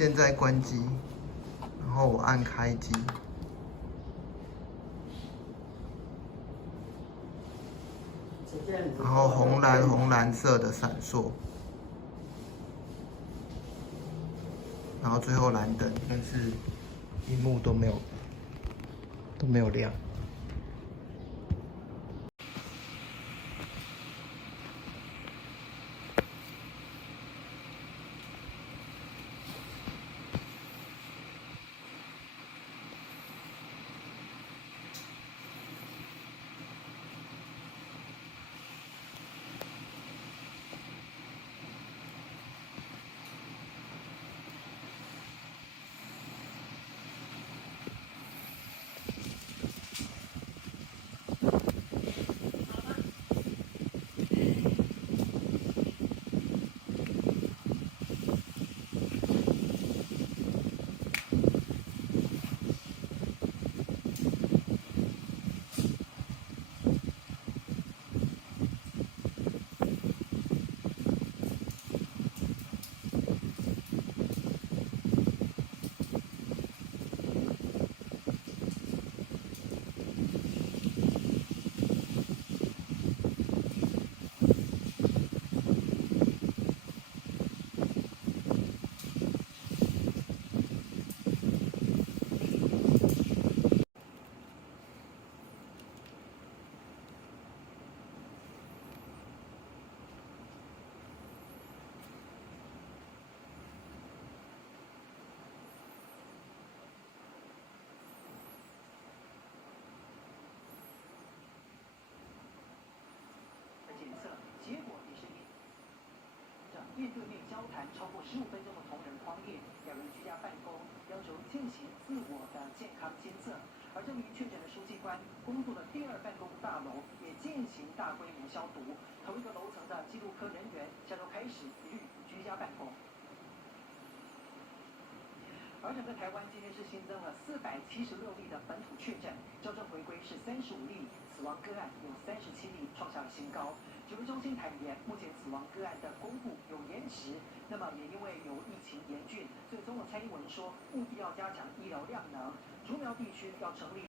现在关机，然后我按开机，然后红蓝色的闪烁，然后最后蓝灯，但是屏幕都没有亮。检测结果也是面对面交谈超过15分钟的同仁荒野，两人居家办公，要求进行自我的健康监测。而这名确诊的书记官工作的第二办公大楼也进行大规模消毒，同一个楼层的纪录科人员下周开始一律居家办公。而整个台湾今天是新增了476例的本土确诊，校正回归是35例，死亡个案有37例，创下了新高。指挥中心坦言，目前死亡个案的公布有延迟，那么也因为有疫情严峻，所以总统蔡英文说，务必要加强医疗量能，竹苗地区要成立